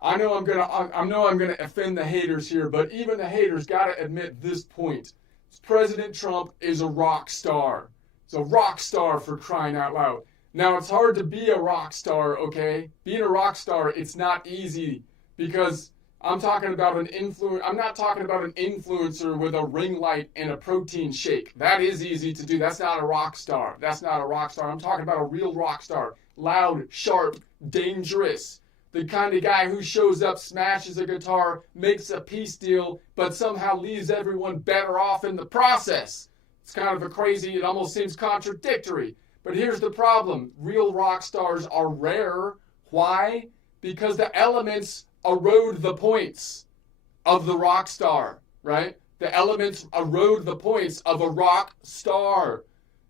I know I'm gonna offend the haters here, but even the haters gotta admit this point. President Trump is a rock star. He's a rock star, for crying out loud. Now it's hard to be a rock star, okay? Being a rock star, it's not easy because I'm talking about I'm not talking about an influencer with a ring light and a protein shake. That is easy to do. That's not a rock star. That's not a rock star. I'm talking about a real rock star. Loud, sharp, dangerous. The kind of guy who shows up, smashes a guitar, makes a peace deal, but somehow leaves everyone better off in the process. It's kind of it almost seems contradictory. But here's the problem. Real rock stars are rare. Why? Because the elements erode the points of the rock star, right? The elements erode the points of a rock star.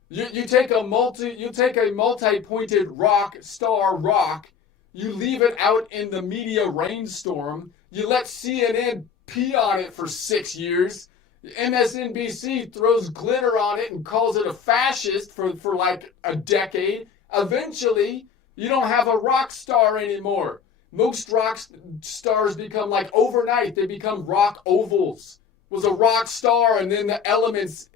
You take a multi-pointed rock star rock, you leave it out in the media rainstorm, you let CNN pee on it for 6 years, MSNBC throws glitter on it and calls it a fascist for like a decade. Eventually, you don't have a rock star anymore. Most rock stars become like overnight, they become rock ovals. It was a rock star and then the elements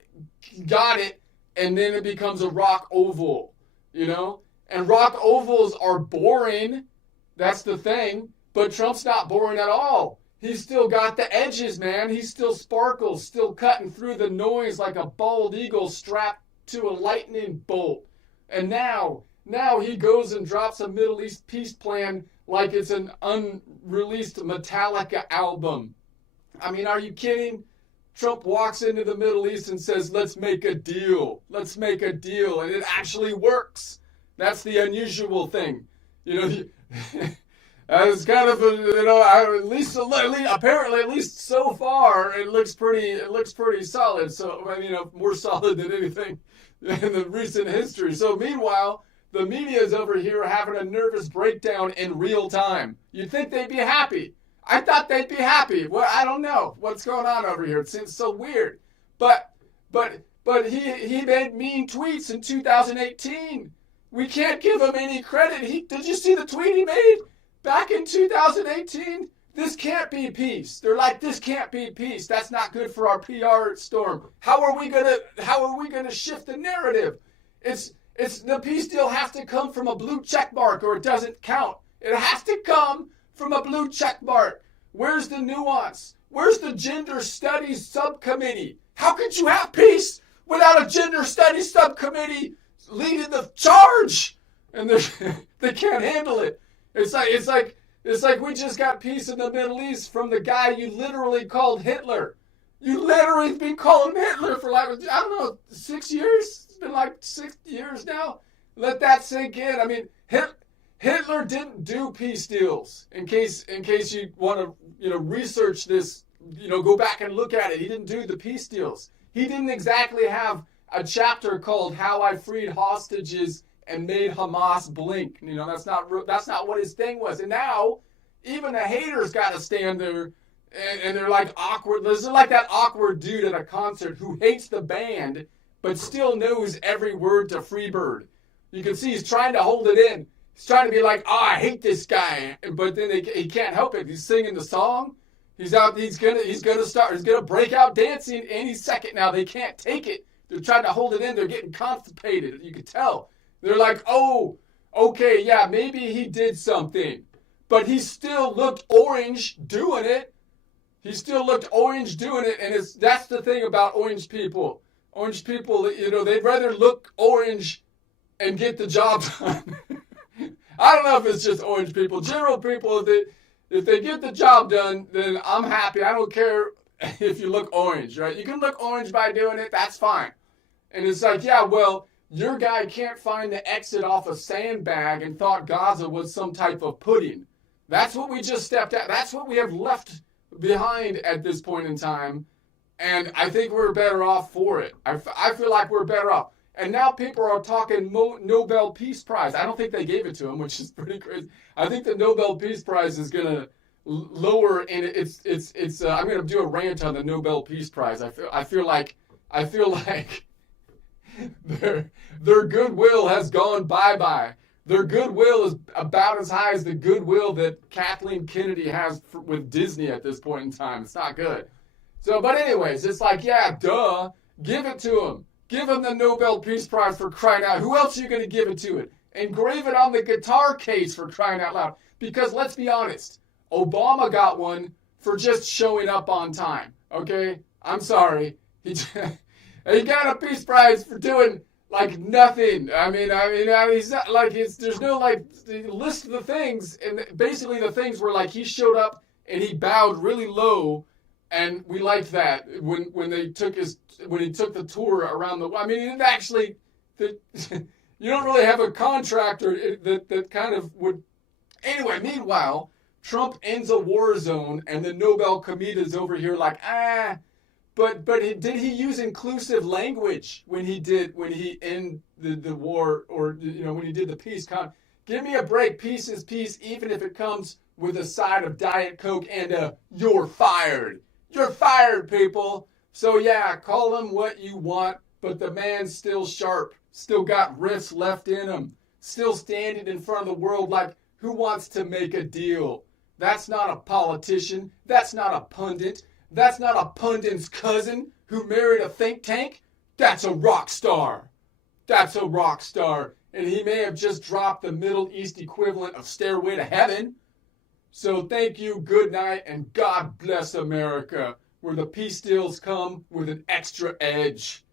got it and then it becomes a rock oval, you know? And rock ovals are boring. That's the thing. But Trump's not boring at all. He's still got the edges, man. He still sparkles, still cutting through the noise like a bald eagle strapped to a lightning bolt. And now he goes and drops a Middle East peace plan like it's an unreleased Metallica album. I mean, are you kidding? Trump walks into the Middle East and says, let's make a deal. Let's make a deal. And it actually works. That's the unusual thing. You know, it's kind of, at least apparently, at least so far, it looks pretty solid. So, I mean, more solid than anything in the recent history. So meanwhile, the media is over here having a nervous breakdown in real time. You'd think they'd be happy. I thought they'd be happy. Well, I don't know what's going on over here. It seems so weird. But he made mean tweets in 2018. We can't give him any credit. Did you see the tweet he made back in 2018? This can't be peace. They're like, this can't be peace. That's not good for our PR storm. How are we gonna shift the narrative? It's the peace deal has to come from a blue check mark or it doesn't count. It has to come from a blue check mark. Where's the nuance? Where's the gender studies subcommittee? How could you have peace without a gender studies subcommittee leading the charge? And they can't handle it. It's like we just got peace in the Middle East from the guy you literally called Hitler. You literally been calling him Hitler for like, I don't know, 6 years? It's been like 6 years now. Let that sink in. I mean, Hitler didn't do peace deals. In case you want to, research this, go back and look at it. He didn't do the peace deals. He didn't exactly have a chapter called "How I Freed Hostages and Made Hamas Blink." That's not what his thing was. And now, even the haters got to stand there, and they're like awkward. This is like that awkward dude at a concert who hates the band but still knows every word to Freebird. You can see he's trying to hold it in. He's trying to be like, I hate this guy, but then he can't help it. He's singing the song. He's gonna break out dancing any second now. They can't take it. They're trying to hold it in. They're getting constipated. You can tell. They're like, oh, okay, yeah, maybe he did something, but he still looked orange doing it. And that's the thing about orange people. Orange people, they'd rather look orange and get the job done. I don't know if it's just orange people. General people, if they get the job done, then I'm happy. I don't care if you look orange, right? You can look orange by doing it. That's fine. And it's like, yeah, well, your guy can't find the exit off a sandbag and thought Gaza was some type of pudding. That's what we just stepped at. That's what we have left behind at this point in time. And I think we're better off for it. I feel like we're better off. And now people are talking Nobel Peace Prize. I don't think they gave it to him, which is pretty crazy. I think the Nobel Peace Prize is going to lower, and I'm going to do a rant on the Nobel Peace Prize. I feel like their goodwill has gone bye-bye. Their goodwill is about as high as the goodwill that Kathleen Kennedy has with Disney at this point in time. It's not good. So, but anyways, it's like, yeah, duh. Give it to him. Give him the Nobel Peace Prize for crying out. Who else are you going to give it to? Engrave it on the guitar case for crying out loud. Because let's be honest, Obama got one for just showing up on time. Okay? I'm sorry. He got a Peace Prize for doing like nothing. I mean, he's not like there's no like list of the things, and basically the things were like he showed up and he bowed really low, and we liked that when he took the tour around the. I mean, it actually, you don't really have a contractor that kind of would. Anyway, meanwhile, Trump ends a war zone, and the Nobel Committee is over here like But did he use inclusive language when he ended the war, or when he did the peace give me a break. Peace is peace, even if it comes with a side of Diet Coke and you're fired. You're fired, people. So yeah, call him what you want, but the man's still sharp, still got riffs left in him, still standing in front of the world like, who wants to make a deal? That's not a politician. That's not a pundit. That's not a pundit's cousin who married a think tank. That's a rock star. That's a rock star. And he may have just dropped the Middle East equivalent of Stairway to Heaven. So thank you, good night, and God bless America, where the peace deals come with an extra edge.